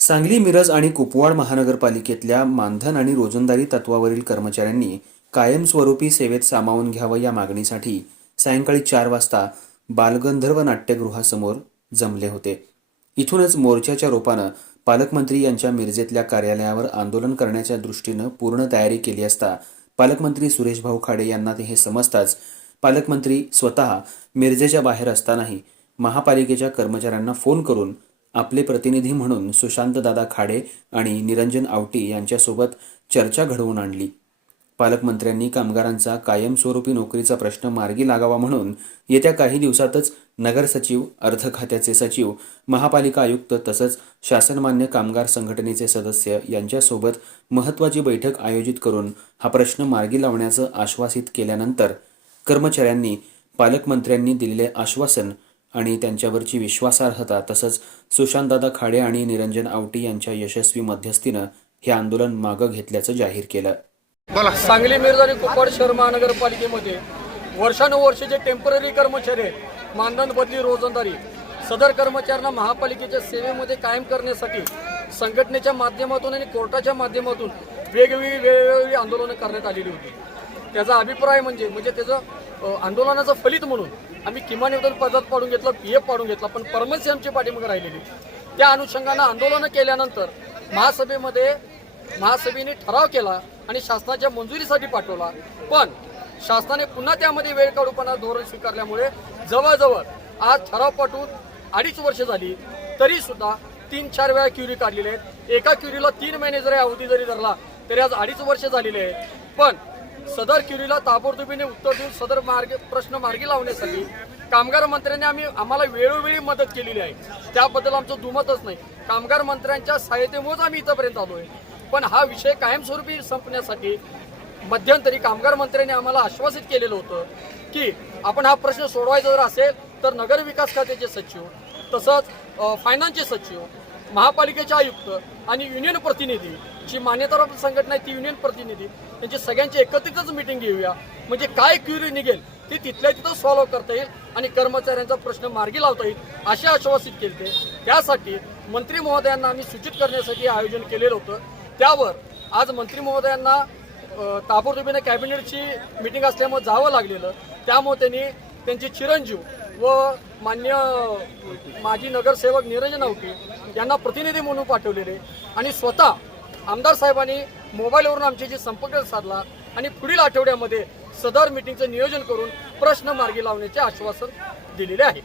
सांगली, मिरज आणि कुपवाड महानगरपालिकेतल्या मानधन आणि रोजंदारी तत्वावरील कर्मचाऱ्यांनी कायमस्वरूपी सेवेत सामावून घ्यावं या मागणीसाठी सायंकाळी 4 वाजता बालगंधर्व नाट्यगृहासमोर जमले होते. इथूनच मोर्चाच्या रूपानं पालकमंत्री यांच्या मिरजेतल्या कार्यालयावर आंदोलन करण्याच्या दृष्टीनं पूर्ण तयारी केली असता पालकमंत्री सुरेशभाऊ खाडे यांना हे समजताच पालकमंत्री स्वतः मिरजेच्या बाहेर असतानाही महापालिकेच्या कर्मचाऱ्यांना फोन करून आपले प्रतिनिधी म्हणून सुशांतदादा खाडे आणि निरंजन आवटी यांच्यासोबत चर्चा घडवून आणली. पालकमंत्र्यांनी कामगारांचा कायमस्वरूपी नोकरीचा प्रश्न मार्गी लागावा म्हणून येत्या काही दिवसातच नगरसचिव, अर्थ खात्याचे सचिव, महापालिका आयुक्त तसंच शासनमान्य कामगार संघटनेचे सदस्य यांच्यासोबत महत्त्वाची बैठक आयोजित करून हा प्रश्न मार्गी लावण्याचं आश्वासित केल्यानंतर कर्मचाऱ्यांनी पालकमंत्र्यांनी दिलेले आश्वासन आणि त्यांच्यावरची विश्वासार्हता तसंच सुशांतदादा खाडे आणि निरंजन आवटी यांच्या यशस्वी मध्यस्थीनं हे आंदोलन मागं घेतल्याचं जाहीर केलं. सांगली, मिरज आणि कुपवाड शहर महानगरपालिकेमध्ये वर्षानुवर्षे जे टेम्पररी कर्मचारी आहेत, मानधन, बदली, रोजंदारी, सदर कर्मचाऱ्यांना महापालिकेच्या सेवेमध्ये कायम करण्यासाठी संघटनेच्या माध्यमातून आणि कोर्टाच्या माध्यमातून वेगवेगळी आंदोलनं करण्यात आलेली होती. त्याचा अभिप्राय म्हणजे त्याचं आंदोलनाचं फलित म्हणून आम्ही किमान वेतन पदात पाडून घेतलं, PF पाडून घेतला, पण परमनन्सी आमची पाठीमागे राहिलेली. त्या अनुषंगानं आंदोलनं केल्यानंतर महासभेने ठराव केला आणि शासनाच्या मंजुरीसाठी पाठवला. पण शासनाने पुन्हा त्यामध्ये वेळ काढूपणा धोरण स्वीकारल्यामुळे जवळजवळ आज ठराव पाठवून 2.5 वर्ष झाली, तरी सुद्धा 3-4 वेळा क्युरी काढलेले आहेत. एका क्युरीला 3 महिने जरी अवधी जरी धरला तरी आज 2.5 वर्ष झालेले आहेत. पण सदर क्युरीला ताबडतोबीने उत्तर देऊन सदर प्रश्न मार्गी लावण्यासाठी कामगार मंत्र्यांनी आम्हाला वेळोवेळी मदत केलेली आहे. त्याबद्दल आमचं दुमतच नाही. कामगार मंत्र्यांच्या सहायतेमुळेच आम्ही इथंपर्यंत आलो आहे. पण हा विषय कायमस्वरूपी संपण्यासाठी मध्यंतरी कामगार मंत्र्यांनी आम्हाला आश्वासित केलेलं होतं की आपण हा प्रश्न सोडवायचा जर असेल तर नगर विकास खात्याचे सचिव तसंच फायनान्सचे सचिव, महापालिकेचे आयुक्त आणि युनियन प्रतिनिधी, जी मान्यताप्राप्त संघटना आहे ती युनियन प्रतिनिधी, त्यांची सगळ्यांची एकत्रितच मीटिंग घेऊया. म्हणजे काय क्युरी निघेल ती तिथल्या तिथं सॉल्व्ह करता येईल आणि कर्मचाऱ्यांचा प्रश्न मार्गी लावता येईल असे आश्वासित केले. त्यासाठी मंत्री महोदयांना आम्ही सूचित करण्यासाठी आयोजन केलेलं होतं. त्यावर आज मंत्री महोदयांना ताबडतोबीने कॅबिनेटची मीटिंग असल्यामुळे जावं लागलेलं. त्यामुळे त्यांनी त्यांचे चिरंजीव व मान्य माजी नगरसेवक निरंजन आवटी यांना प्रतिनिधी म्हणून पाठवलेले आणि स्वतः आमदार साहेबांनी मोबाईलवरून आमच्याशी संपर्क साधला आणि पुढील आठवड्यामध्ये सदर मीटिंगचं नियोजन करून प्रश्न मार्गी लावण्याचे आश्वासन दिलेले आहे.